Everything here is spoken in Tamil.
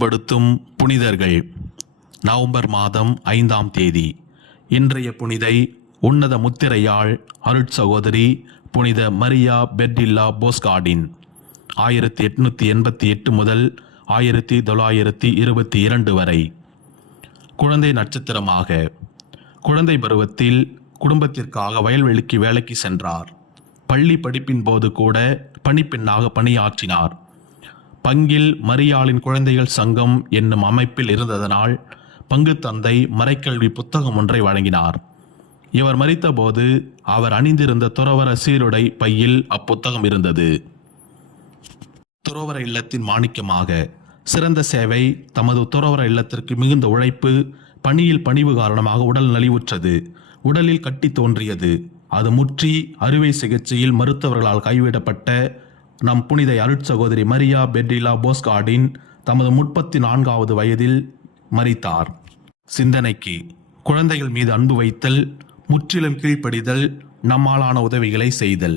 படுத்தும் புனிதர்கள். நவம்பர் மாதம் 5ஆம் தேதி. இன்றைய புனிதை உன்னத முத்திரையாள் அருட்சகோதரி புனித மரியா பெர்டில்லா போஸ்கார்டின் 1888 முதல் 1922 வரை. குழந்தை நட்சத்திரமாக குழந்தை பருவத்தில் குடும்பத்திற்காக வயல்வெளிக்கு வேலைக்கு சென்றார். பள்ளி படிப்பின் போது கூட பணிப்பெண்ணாக பணியாற்றினார். பங்கில் மரியாளின் குழந்தைகள் சங்கம் என்னும் அமைப்பில் இருந்ததனால் பங்கு தந்தை மறைக்கல்வி புத்தகம் ஒன்றை வழங்கினார். இவர் மரித்தபோது அவர் அணிந்திருந்த துறவற சீருடை பையில் அப்புத்தகம் இருந்தது. துறவற இல்லத்தின் மாணிக்கமாக சிறந்த சேவை. தமது துறவற இல்லத்திற்கு மிகுந்த உழைப்பு. பணியில் பணிவு காரணமாக உடல் நலிவுற்றது. உடலில் கட்டி தோன்றியது. அது முற்றி அறுவை சிகிச்சையில் மருத்துவர்களால் கைவிடப்பட்ட நம் புனித அருட்சகோதரி மரியா பெர்டில்லா போஸ்கார்டின் தமது 34வது வயதில் மரித்தார். சிந்தனைக்கு குழந்தைகள் மீது அன்பு வைத்தல், முற்றிலும் கீழ்ப்படிதல், நம்மாலான உதவிகளை செய்தல்.